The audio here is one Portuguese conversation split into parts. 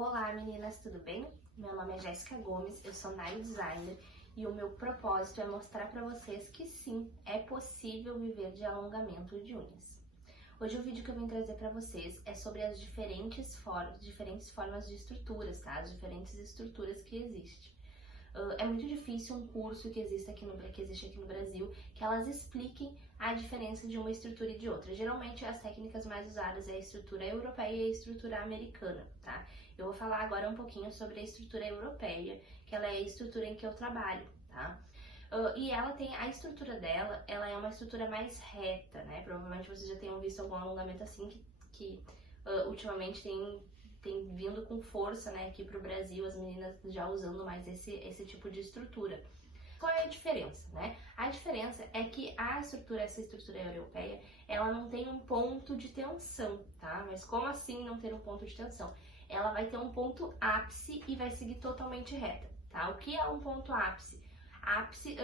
Olá meninas, tudo bem? Meu nome é Jéssica Gomes, eu sou nail designer e o meu propósito é mostrar para vocês que sim, é possível viver de alongamento de unhas. Hoje o vídeo que eu vim trazer para vocês é sobre as diferentes formas de estruturas, tá? As diferentes estruturas que existem. É muito difícil um curso que existe aqui no Brasil que elas expliquem a diferença de uma estrutura e de outra. Geralmente as técnicas mais usadas é a estrutura europeia e a estrutura americana, tá? Eu vou falar agora um pouquinho sobre a estrutura europeia, que ela é a estrutura em que eu trabalho, tá? E ela tem, a estrutura dela, ela é uma estrutura mais reta, né? Provavelmente vocês já tenham visto algum alongamento assim que ultimamente tem vindo com força, né, aqui pro Brasil, as meninas já usando mais esse tipo de estrutura. Qual é a diferença, né? A diferença é que essa estrutura europeia, ela não tem um ponto de tensão, tá? Mas como assim não ter um ponto de tensão? Ela vai ter um ponto ápice e vai seguir totalmente reta, tá? O que é um ponto ápice? Ápice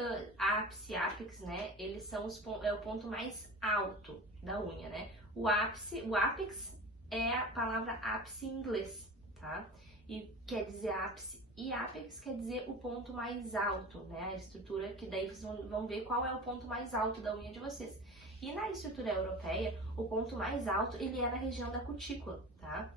e ápex, né? Eles são é o ponto mais alto da unha, né? O ápex é a palavra ápice em inglês, tá? E quer dizer ápice. E ápex quer dizer o ponto mais alto, né? A estrutura que daí vocês vão ver qual é o ponto mais alto da unha de vocês. E na estrutura europeia, o ponto mais alto, ele é na região da cutícula, tá?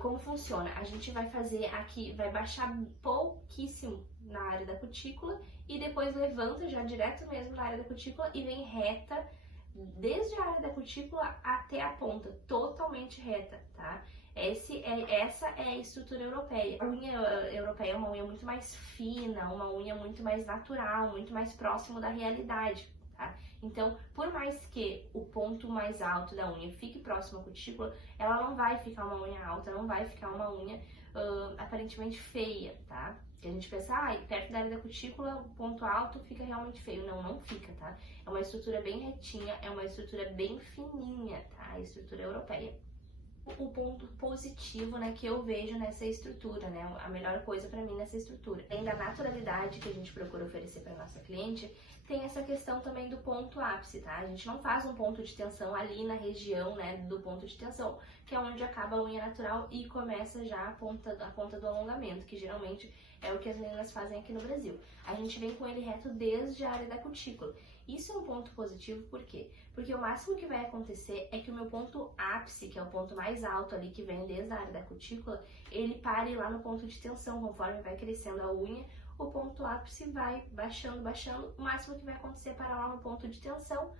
Como funciona? A gente vai fazer aqui, vai baixar pouquíssimo na área da cutícula e depois levanta já direto mesmo na área da cutícula e vem reta desde a área da cutícula até a ponta, totalmente reta, tá? Essa é a estrutura europeia. A unha europeia é uma unha muito mais fina, uma unha muito mais natural, muito mais próximo da realidade, tá? Então, por mais que o ponto mais alto da unha fique próximo à cutícula, ela não vai ficar uma unha alta, não vai ficar uma unha aparentemente feia, tá? E a gente pensa, perto da área da cutícula, o ponto alto fica realmente feio. Não, não fica, tá? É uma estrutura bem retinha, é uma estrutura bem fininha, tá? A estrutura europeia. O ponto positivo, né, que eu vejo nessa estrutura, né, a melhor coisa pra mim nessa estrutura, além da naturalidade que a gente procura oferecer para nossa cliente, tem essa questão também do ponto ápice, tá? A gente não faz um ponto de tensão ali na região, né, do ponto de tensão, que é onde acaba a unha natural e começa já a ponta do alongamento, que geralmente é o que as meninas fazem aqui no Brasil. A gente vem com ele reto desde a área da cutícula. Isso é um ponto positivo, por quê? Porque o máximo que vai acontecer é que o meu ponto ápice, que é o ponto mais alto ali, que vem desde a área da cutícula, ele pare lá no ponto de tensão. Conforme vai crescendo a unha, o ponto ápice vai baixando, baixando. O máximo que vai acontecer é parar lá no ponto de tensão,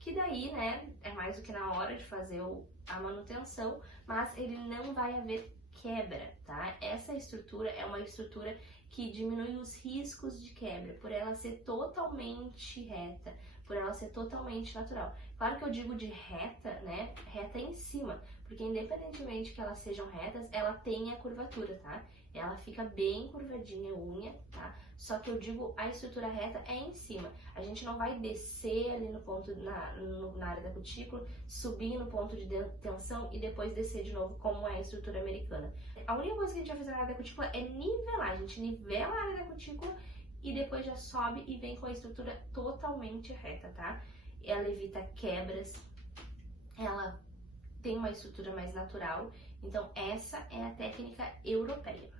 que daí, né, é mais do que na hora de fazer a manutenção, mas ele não vai haver quebra, tá? Essa estrutura é uma estrutura que diminui os riscos de quebra, por ela ser totalmente reta, por ela ser totalmente natural. Claro que eu digo de reta, né? Reta em cima, porque independentemente que elas sejam retas, ela tem a curvatura, tá? Ela fica bem curvadinha a unha, tá? Só que eu digo a estrutura reta é em cima. A gente não vai descer ali no ponto, na área da cutícula, subir no ponto de tensão e depois descer de novo, como é a estrutura americana. A única coisa que a gente vai fazer na área da cutícula é nivelar. A gente nivela a área da cutícula e depois já sobe e vem com a estrutura totalmente reta, tá? Ela evita quebras, ela tem uma estrutura mais natural. Então essa é a técnica europeia.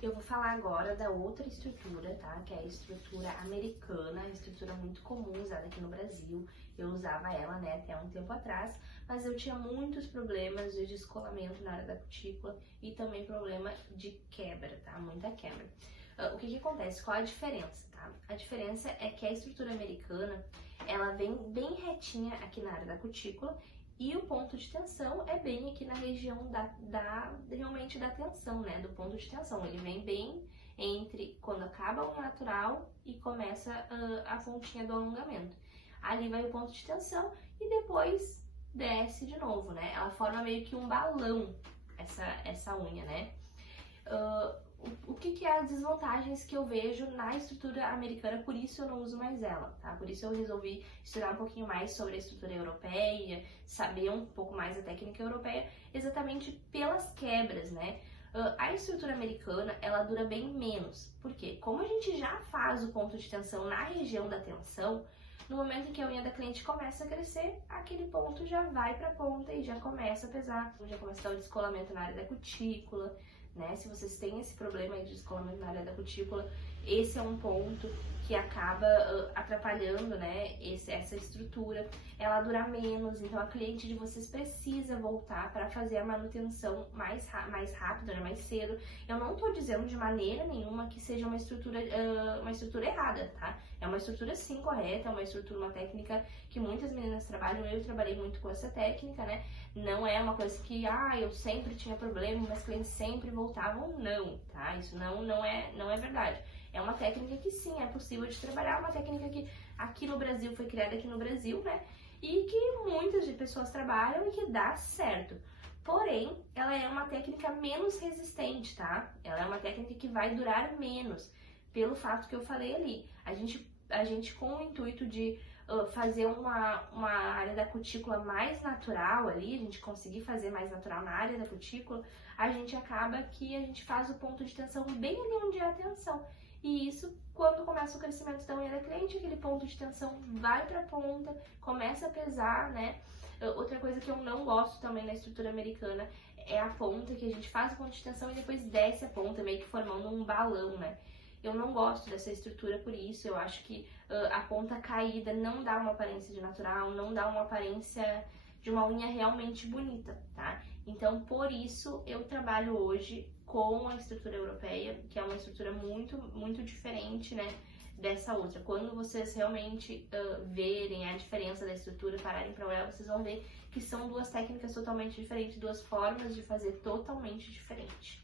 Eu vou falar agora da outra estrutura, tá? Que é a estrutura americana, a estrutura muito comum usada aqui no Brasil. Eu usava ela, né, até um tempo atrás, mas eu tinha muitos problemas de descolamento na área da cutícula e também problema de quebra, tá? Muita quebra. O que acontece? Qual a diferença, tá? A diferença é que a estrutura americana, ela vem bem retinha aqui na área da cutícula e o ponto de tensão é bem aqui na região realmente da tensão, né? Do ponto de tensão. Ele vem bem entre quando acaba a unha natural e começa a pontinha do alongamento. Ali vai o ponto de tensão e depois desce de novo, né? Ela forma meio que um balão, essa unha, né? O que é as desvantagens que eu vejo na estrutura americana, por isso eu não uso mais ela, tá? Por isso eu resolvi estudar um pouquinho mais sobre a estrutura europeia, saber um pouco mais da técnica europeia, exatamente pelas quebras, né? A estrutura americana, ela dura bem menos, porque como a gente já faz o ponto de tensão na região da tensão, No momento em que a unha da cliente começa a crescer, aquele ponto já vai pra ponta e já começa a pesar, já começa a dar o descolamento na área da cutícula, né? Se vocês têm esse problema aí de descolamento na área da cutícula, esse é um ponto que acaba atrapalhando, né, essa estrutura. Ela dura menos, então a cliente de vocês precisa voltar para fazer a manutenção mais rápido, né, mais cedo. Eu não tô dizendo de maneira nenhuma que seja uma estrutura errada, tá? É uma estrutura sim correta, é uma estrutura, uma técnica que muitas meninas trabalham. Eu trabalhei muito com essa técnica, né? Não é uma coisa que, eu sempre tinha problema, meus clientes sempre voltavam, não, tá? Isso não é verdade. É uma técnica que sim, é possível de trabalhar, uma técnica que aqui no Brasil, foi criada aqui no Brasil, né? E que muitas pessoas trabalham e que dá certo. Porém, ela é uma técnica menos resistente, tá? Ela é uma técnica que vai durar menos, pelo fato que eu falei ali. A gente com o intuito de fazer uma área da cutícula mais natural ali, a gente conseguir fazer mais natural na área da cutícula, a gente acaba que a gente faz o ponto de tensão bem ali onde é a tensão. E isso, quando começa o crescimento da unha da cliente, aquele ponto de tensão vai pra ponta, começa a pesar, né? Outra coisa que eu não gosto também na estrutura americana é a ponta, que a gente faz o ponto de tensão e depois desce a ponta, meio que formando um balão, né? Eu não gosto dessa estrutura por isso, eu acho que a ponta caída não dá uma aparência de natural, não dá uma aparência de uma unha realmente bonita, tá? Então, por isso, eu trabalho hoje com a estrutura europeia, que é uma estrutura muito diferente, né, dessa outra. Quando vocês realmente verem a diferença da estrutura, pararem para olhar, vocês vão ver que são duas técnicas totalmente diferentes, duas formas de fazer totalmente diferentes.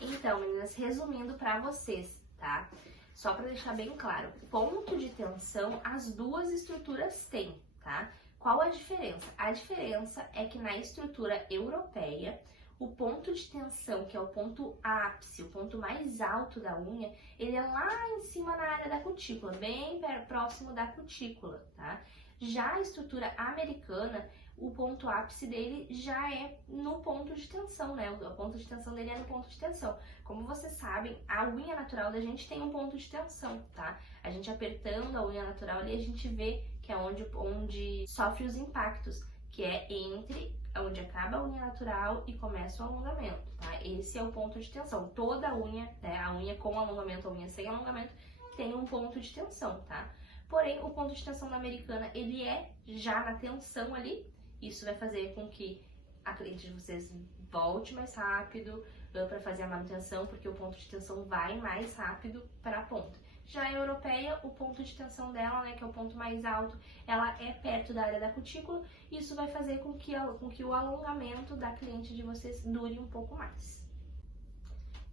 Então, meninas, resumindo para vocês, tá? Só para deixar bem claro, ponto de tensão as duas estruturas têm, tá? Qual a diferença? A diferença é que na estrutura europeia, o ponto de tensão, que é o ponto ápice, o ponto mais alto da unha, ele é lá em cima na área da cutícula, bem próximo da cutícula, tá? Já a estrutura americana, o ponto ápice dele já é no ponto de tensão, né? O ponto de tensão dele é no ponto de tensão. Como vocês sabem, a unha natural da gente tem um ponto de tensão, tá? A gente apertando a unha natural ali, a gente vê que é onde sofre os impactos, que é entre onde acaba a unha natural e começa o alongamento, tá? Esse é o ponto de tensão. Toda unha, né, a unha com alongamento, a unha sem alongamento, tem um ponto de tensão, tá? Porém, o ponto de tensão da americana, ele é já na tensão ali. Isso vai fazer com que a cliente de vocês volte mais rápido para fazer a manutenção, porque o ponto de tensão vai mais rápido para a ponta. Já a europeia, o ponto de tensão dela, né, que é o ponto mais alto, ela é perto da área da cutícula. Isso vai fazer com que o alongamento da cliente de vocês dure um pouco mais.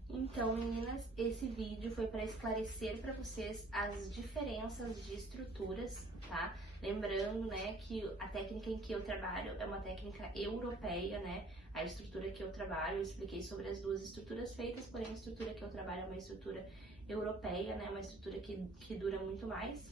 Então, meninas, esse vídeo foi para esclarecer para vocês as diferenças de estruturas, tá? Lembrando, né, que a técnica em que eu trabalho é uma técnica europeia, né? A estrutura que eu trabalho, eu expliquei sobre as duas estruturas feitas, porém a estrutura que eu trabalho é uma estrutura europeia, né? Uma estrutura que dura muito mais.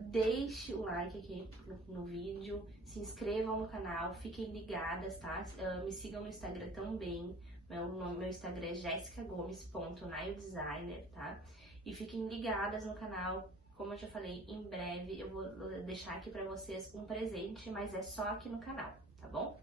Deixe o like aqui no vídeo, se inscrevam no canal, fiquem ligadas, tá? Me sigam no Instagram também. Meu Instagram é jessicagomes.naildesigner, tá? E fiquem ligadas no canal. Como eu já falei, em breve eu vou deixar aqui pra vocês um presente, mas é só aqui no canal, tá bom?